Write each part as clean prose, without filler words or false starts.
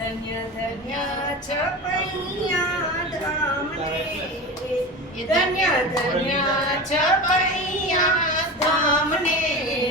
ધન્ય ધન્ય છપૈયા ધામને રે ધન્ય ધન્ય છપૈયા ધામને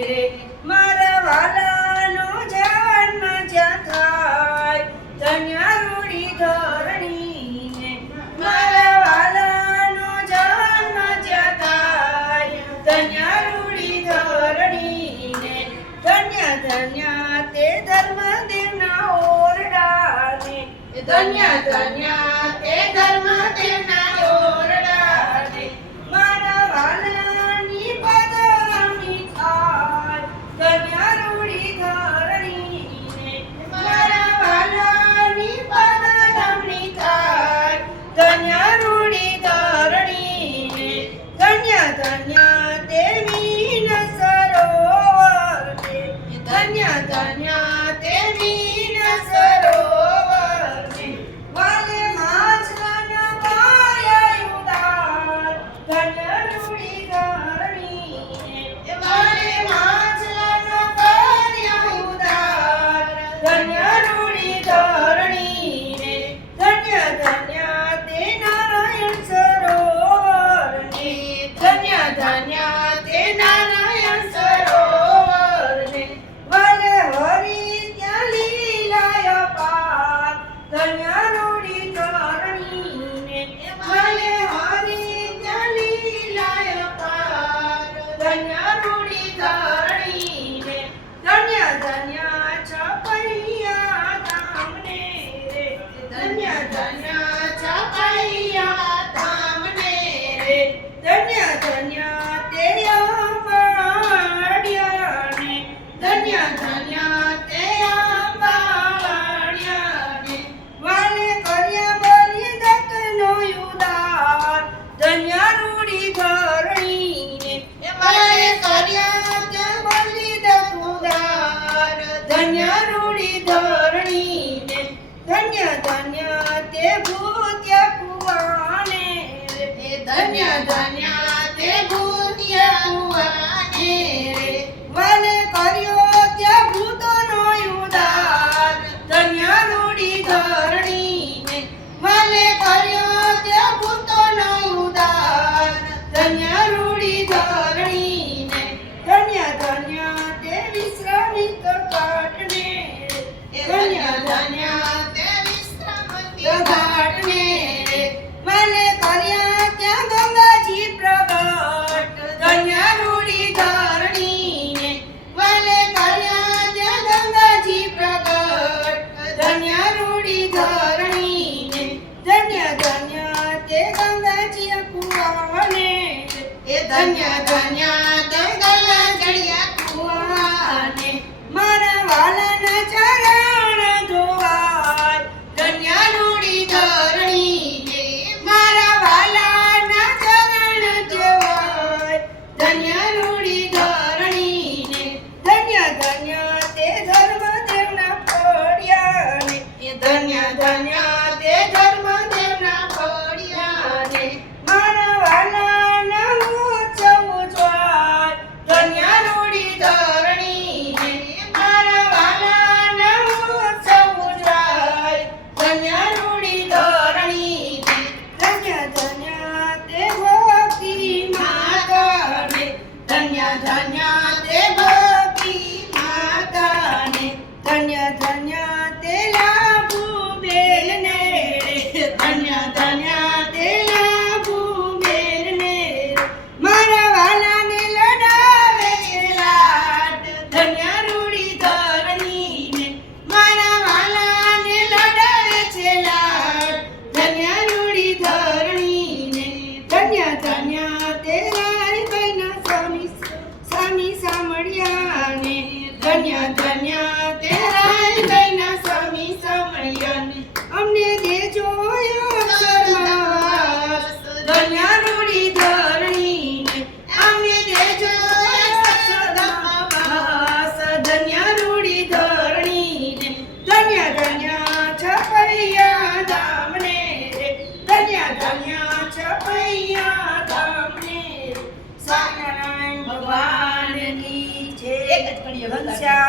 રે મારા વાલાનો જન્મ જ્યાં થાય ધન્ય રૂડી ધરણીને મારા વાલાનો જન્મ જ્યાં થાય ધન્ય રૂડી ધરણીને ધન્ય ધન્ય તે ધર્મદેવના ઓરડાને ધન્ય ધન્ય તે ધર્મદેવના ઓરડાને મારા વાલાની પદરામણી થાય ધન્ય રૂડી ધરણીને મારા વાલાની પદરામણી થાય ધન્ય રૂડી ધરણીને ધન્ય ધન્ય તે વીર સરોવરને ધન્ય ધન્ય તે વીર સરોવરને વાલે માછલાના પાયા ઉદાર ધન્ય રૂડી ધરણીને વાલે માછલાના પાયા ઉદાર ધન્ય રૂડી ધરણીને ધન્ય ધન્ય તે નારાયણ સરોવરને ધન્ય ધન્ય તે નારાયણ સરોવરને વાલે હરી ત્યાં લીલાય પાર ધન્ય રૂડી ધરણીને વાલે હરી ત્યાં લીલાય પાર ધન્ય રૂડી ધરણીને ધન્ય ધન્ય છપૈયા ધામને રે ધન્ય ધન્ય છપૈયા ધામને રે ધન્ય ધન્ય તે અંબાડિયાને ધન્ય ધન્ય તે અંબાડિયાને વાલે કર્યા બલિદાનનો ઉદાર ધન્ય રૂડી ધરણીને વાલે કર્યા ત્યાં બલિદાન ઉદાર ધન્ય રૂડી ધરણીને ધન્ય ધન્ય તે ભૂત્યા કુવાને રે ધન્ય ધન્ય તે ભૂત્યા કુવાને રે વાલે કર્યો ત્યાં ભૂતોનો ઉદાર ધન્ય રૂડી ધરણીને વાલે કર્યો ત્યાં ભૂતોનો ઉદાર ધન્ય રૂડી ધરણીને ધન્ય ધન્ય તે વિશ્રામિત ઘાટને ધન્ય ધન્ય તે વિશ્રામિત ઘાટને વાલે કર્યા ત્યાં ગંગાજી પ્રગટ ધન્ય રૂડી ધરણીને વાલે કર્યા ત્યાં ગંગાજી પ્રગટ ધન્ય રૂડી ધરણીને ધન્ય ધન્ય તે ગંગાજી કુવાને ધન્ય ધન્ય તે ગંગા જળિયા કુવાને મારા વાલાના